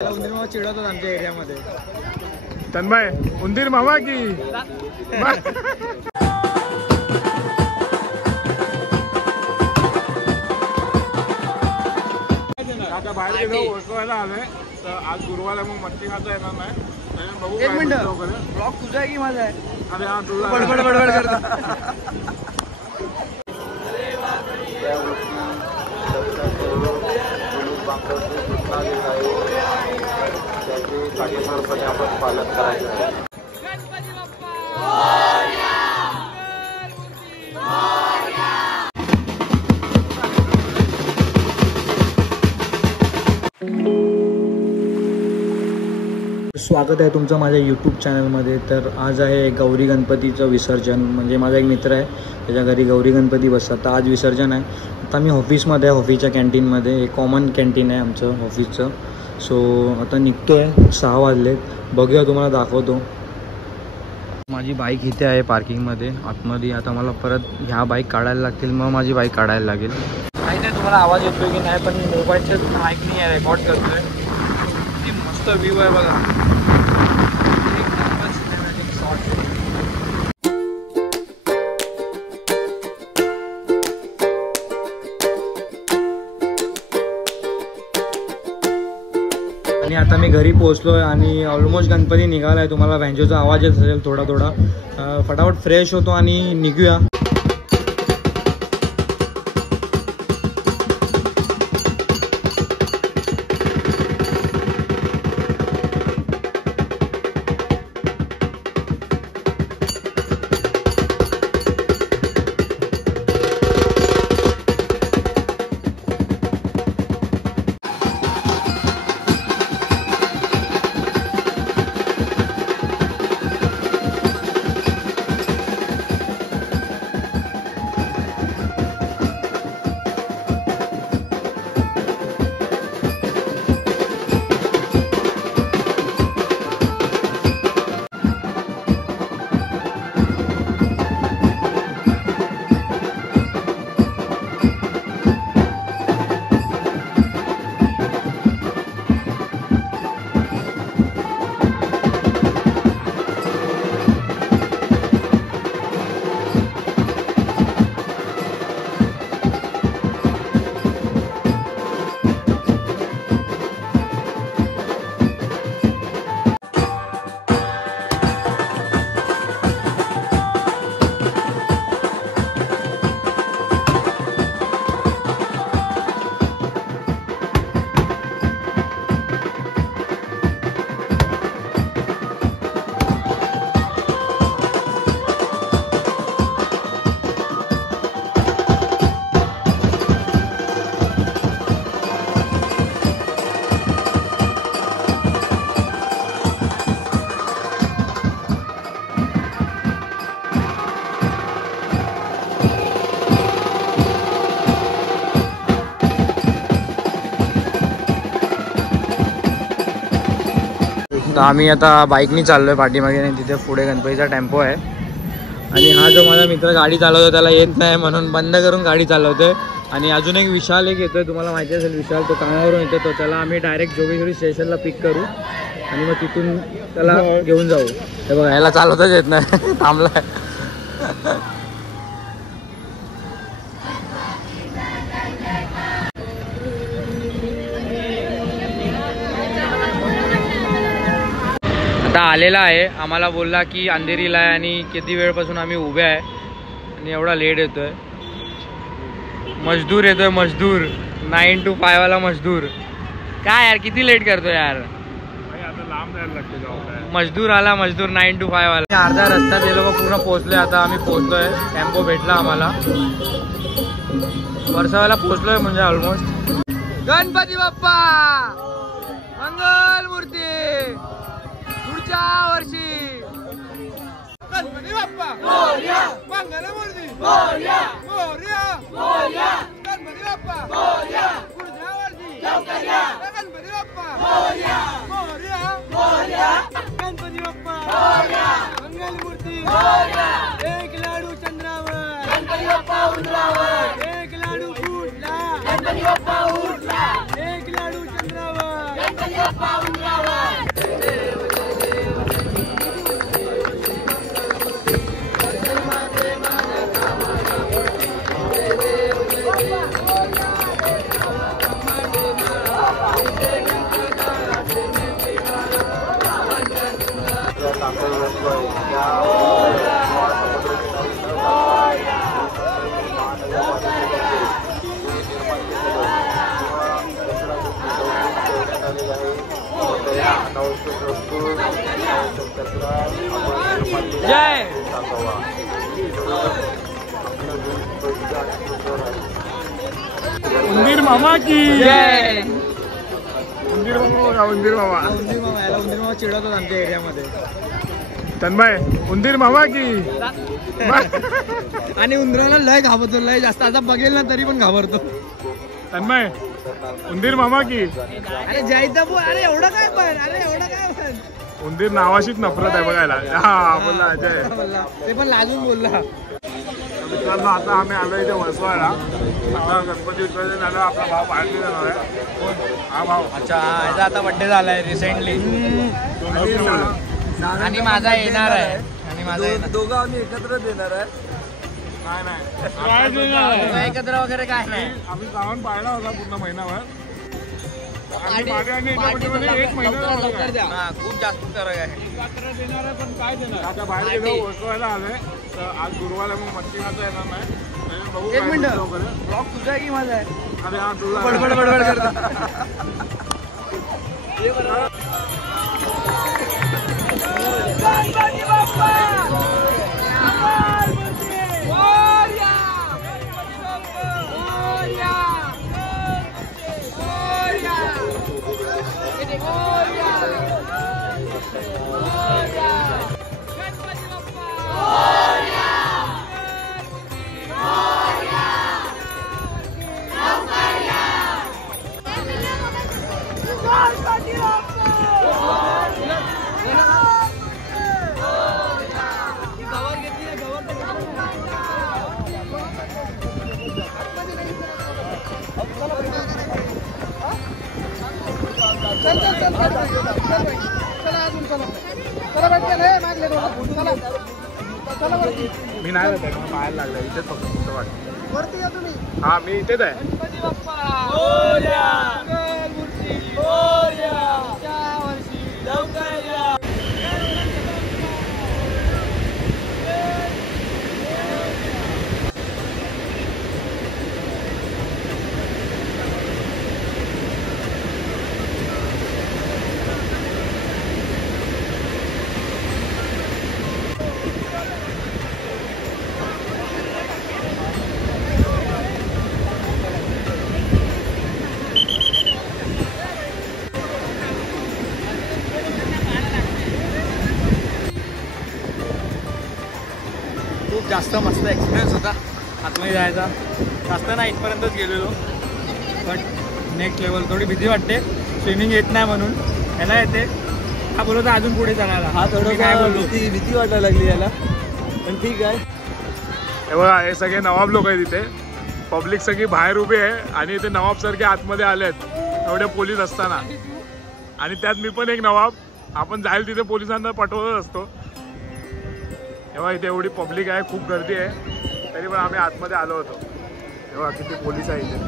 उंदीर मामा चिडवतात आमच्या एरियामध्ये. तन्मय उंदीर मामा की आता बाहेर गेलो ओळखवायला आलोय तर आज गुरुवार मग मच्छी खाता येणार नाही. एक मिनिट ब्लॉग तुझा आहे की माझा आहे? अरे हा तुझा. बडबड बडबड करता. आपण पालन करायचं आहे. स्वागत आहे तुमचं माझ्या यूट्यूब चॅनलमध्ये. तर आज आहे गौरी गणपतीचं विसर्जन. म्हणजे माझा एक मित्र आहे त्याच्या घरी गौरी गणपती बसतात. तर आज विसर्जन आहे. आता मी ऑफिसमध्ये आहे, ऑफिसच्या कॅन्टीनमध्ये. एक कॉमन कॅन्टीन आहे आमचं ऑफिसचं. सो आता निघतो आहे, 6 वाजलेत. बघूया, तुम्हाला दाखवतो. माझी बाईक इथे आहे पार्किंगमध्ये आतमध्ये. आता मला परत ह्या बाईक काढायला लागतील, मग माझी बाईक काढायला लागेल. माहीत आहे तुम्हाला आवाज येतो की नाही, पण मोबाईलचं माईक नाही आहे, रेकॉर्ड करतो आहे. किती मस्त व्ह्यू आहे बघा. आणि आता मी घरी पोहोचलो आहे आणि ऑलमोस्ट गणपती निघाला आहे. तुम्हाला व्हॅन्जोचा आवाज येत असेल थोडा थोडा. फटाफट फ्रेश होतो आणि निघूया. तर आम्ही आता बाईकनी चाललो आहे पाठीमागे. आणि तिथे पुढे गणपतीचा टेम्पो आहे. आणि हा जो माझा मित्र गाडी चालवतो त्याला येत नाही म्हणून बंद करून गाडी चालवतोय. आणि अजून एक विशाल एक येतोय, तुम्हाला माहिती असेल विशाल, तो कामावरून येतो. तो त्याला आम्ही डायरेक्ट जोगेश्वरी स्टेशनला पिक करू आणि मग तिथून त्याला घेऊन जाऊ. हे बघा, ह्याला चालवताच येत नाही, थांबलाय. आता आलेला आहे. आम्हाला बोलला की अंधेरीला आहे आणि किती वेळपासून आम्ही उभे आहे आणि एवढा लेट येतोय. मजदूर येतोय, मजदूर 9 to 5 वाला मजदूर. काय यार, किती लेट करतोय यार. आता लांब जायला लागते. मजदूर आला, मजदूर 9 to 5 वाला. अर्धा रस्ता ते लोक पूर्ण पोहोचले. आता आम्ही पोहोचलोय, टेम्पो भेटला आम्हाला. वर्षावाला पोहोचलोय म्हणजे ऑलमोस्ट. गणपती बाप्पा मंगल मूर्ती पुढच्या वर्षी. गणपती बाप्पा मोरया, मंगल मूर्ती मोरया, मोरया, मोरया. गणपती बाप्पा मोरया, पुढच्या वर्षी लवकर या. गणपती बाप्पा मोरया, मोरया, मोरया. गणपती बाप्पा मोरया, मंगल मूर्ती मोरया. एक लाडू चंद्रावर, गणपती बाप्पा उंदरावर. एक लाडू फुटला, गणपती बाप्पा उठला. एक लाडू चंद्रावर, गणपती बाप्पा जय उंदीर मामा की जय. उंदीर मामा बघा, उंदीर मामा. उंदीर मामा याला उंदीर मामा चिडवतात आमच्या एरियामध्ये. तन्मय उंदीर मामा की. आणि उंदराला लय घाबरतो, लय जास्त. आता बघेल ना तरी पण घाबरतो. तन्मय उंदीर मामा की. अरे जयता बोल. अरे एवढं काय पण, अरे एवढं काय पण. उंदीर नावाशीच नफरत आहे बघायला. हा बोलला अजय. बोलला. ते पण लाजून बोलला. मित्रांनो आता आम्ही आलो इथे वसवायला. आता गणपती विसर्जन झालं, आपला भाव बाहेर जाणार आहे. हा भाव. अच्छा याचा आता बर्थडे झालाय रिसेंटली आणि माझा येणार आहे. आणि माझा दोघं आम्ही एकत्र देणार आहे. नाही एकत्र वगैरे काय नाही. आम्ही गावात पाहिला होता पूर्ण महिनाभर. आणि मागे आणि याच्यामध्ये एक महिना झाला. हा, खूप जास्त फरक आहे. देणार आहे पण काय देणार. आता बाहेर गेलो वसवायला आलोय. तर आज गुरुवार आहे, मग मच्छी खाता येणार नाही. बघू एक काय मिनिट, म्हणतो वगैरे. ब्लॉग तुझा आहे की माझा आहे? अरे हा तुझा. बडबड बडबड करता. मी नाही राहत आहे, मला बाहेर लागलं. इथेच फक्त वाटतं. हा मी इथेच आहे. खूप जास्त मस्त एक्सपिरियन्स होता आतमध्ये जायचा. जास्त नाही, इथपर्यंतच गेलेलो. But next level. थोडी भीती वाटते, स्विमिंग येत नाही म्हणून. ह्याला येते. हा बोलतो अजून पुढे चालायला. हा थोडं काय बोलतो, भीती वाटायला लागली याला, पण ठीक आहे. हे बघा, हे सगळे नवाब लोक आहेत इथे. पब्लिक सगळी बाहेर उभी आहे आणि इथे नवाब सारखे आतमध्ये आलेत एवढे पोलीस असताना. आणि त्यात मी पण एक नवाब. आपण जाईल तिथे पोलिसांना पटवतच असतो. तेव्हा इथे एवढी पब्लिक आहे, खूप गर्दी आहे, तरी पण आम्ही आतमध्ये आलो होतो. तेव्हा किती पोलीस आहे इथे.